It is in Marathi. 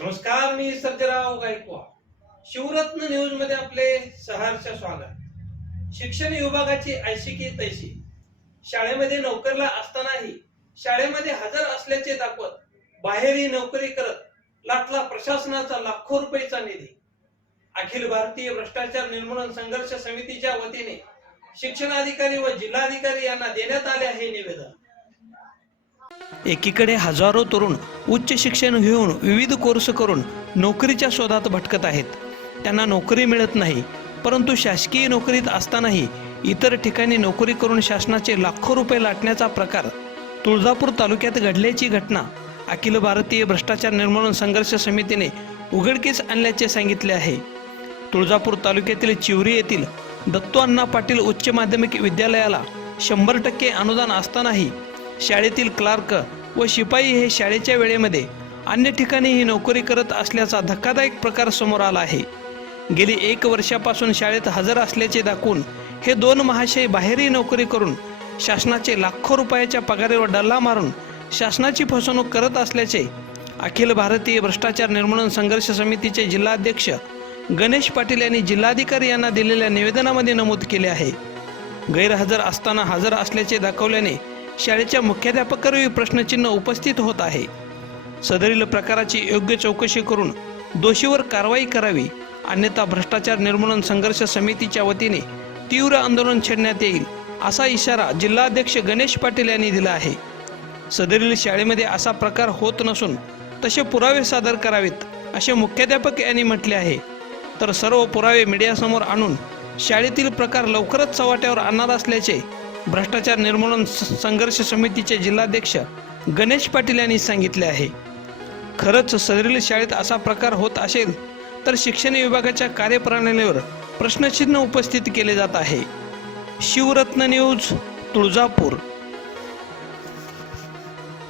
नमस्कार मी वसंतराव गायकवाड. शिवरत्न न्यूजमध्ये आपले सहर्ष स्वागत. शिक्षण विभागाची ऐशी की तैशी शाळेमध्ये नोकरीला असतानाही शाळेमध्ये हजर असल्याचे दाखवत बाहेरही नोकरी करत लाटला प्रशासनाचा लाखो रुपयेचा निधी. अखिल भारतीय भ्रष्टाचार निर्मूलन संघर्ष समितीच्या वतीने शिक्षणाधिकारी व जिल्हाधिकारी यांना देण्यात आले आहे निवेदन. एकीकडे हजारो तरुण उच्च शिक्षण घेऊन विविध कोर्स करून नोकरीच्या शोधात भटकत आहेत. त्यांना नोकरी मिळत नाही परंतु शासकीय नोकरीत असतानाही इतर ठिकाणी नोकरी करून शासनाचे लाखो रुपये लाटण्याचा प्रकार तुळजापूर तालुक्यात घडल्याची घटना अखिल भारतीय भ्रष्टाचार निर्मूलन संघर्ष समितीने उघडकीस आणल्याचे सांगितले आहे. तुळजापूर तालुक्यातील चिवरी येथील दत्तू अण्णा पाटील उच्च माध्यमिक विद्यालयाला शंभर टक्के अनुदान असतानाही शाळेतील क्लार्क व शिपाई हे शाळेच्या वेळेमध्ये अन्य ठिकाणीही नोकरी करत असल्याचा धक्कादायक प्रकार समोर आला आहे. गेली एक वर्षापासून शाळेत हजर असल्याचे दाखवून हे दोन महाशय बाहेरही नोकरी करून शासनाचे लाखो रुपयाच्या पगारीवर डल्ला मारून शासनाची फसवणूक करत असल्याचे अखिल भारतीय भ्रष्टाचार निर्मूलन संघर्ष समितीचे जिल्हाध्यक्ष गणेश पाटील यांनी जिल्हाधिकारी यांना दिलेल्या निवेदनामध्ये नमूद केले आहे. गैरहजर असताना हजर असल्याचे दाखवल्याने शाळेच्या मुख्याध्यापकावरही प्रश्नचिन्ह उपस्थित होत आहे. सदरील प्रकाराची योग्य चौकशी करून दोषीवर कारवाई करावी अन्यथा भ्रष्टाचार निर्मूलन संघर्ष समितीच्या वतीने तीव्र आंदोलन छेडण्यात येईल असा इशारा जिल्हाध्यक्ष गणेश पाटील यांनी दिला आहे. सदरील शाळेमध्ये असा प्रकार होत नसून तसे पुरावे सादर करावेत असे मुख्याध्यापक यांनी म्हटले आहे. तर सर्व पुरावे मीडियासमोर आणून शाळेतील प्रकार लवकरच चव्हाट्यावर आणणार असल्याचे भ्रष्टाचार निर्मूलन संघर्ष समितीचे जिल्हाध्यक्ष गणेश पाटील यांनी सांगितले आहे. खरंच सदरील शाळेत असा प्रकार होत असेल तर शिक्षण विभागाच्या कार्यप्रणालीवर प्रश्नचिन्ह उपस्थित केले जात आहे. शिवरत्न न्यूज तुळजापूर.